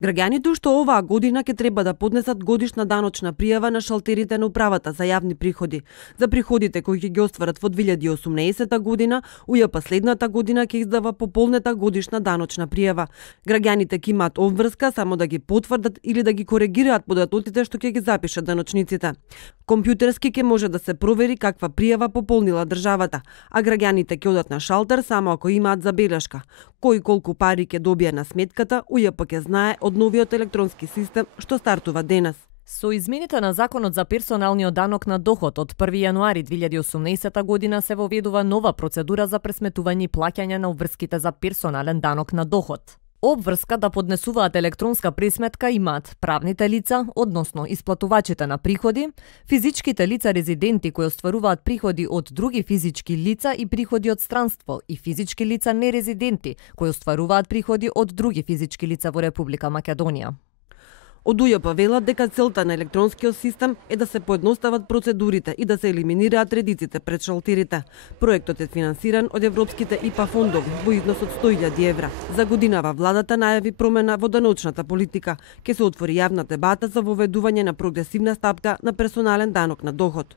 Граѓаните уште оваа година ќе треба да поднесат годишна даночна пријава на шалтерите на управата за јавни приходи. За приходите кои ќе ги остварат во 2018 година, УЈП следната година ќе издава пополнета годишна даночна пријава. Граѓаните ќе имаат обврска само да ги потврдат или да ги коригираат податоците што ќе ги запишат даночниците. Компјутерски ќе може да се провери каква пријава пополнила државата, а граѓаните ќе одат на шалтер само ако имаат забелешка. Кој колку пари ќе добие на сметката, УЈП ќе знае од новиот електронски систем што стартува денес. Со измените на Законот за персоналниот данок на доход од 1 јануари 2018 година се воведува нова процедура за пресметување и плаќање на обврските за персонален данок на доход. Обврска да поднесуваат електронска пресметка имаат правните лица, односно исплатувачите на приходи, физичките лица резиденти кои остваруваат приходи од други физички лица и приходи од странство и физички лица нерезиденти кои остваруваат приходи од други физички лица во Република Македонија. Од УЈП велат дека целта на електронскиот систем е да се поедностават процедурите и да се елиминираат редиците пред шалтерите. Проектот е финансиран од европските ИПА фондови во износ од 100.000 евра. За годинава владата најави промена во даночната политика. Ќе се отвори јавна дебата за воведување на прогресивна стапка на персонален данок на доход.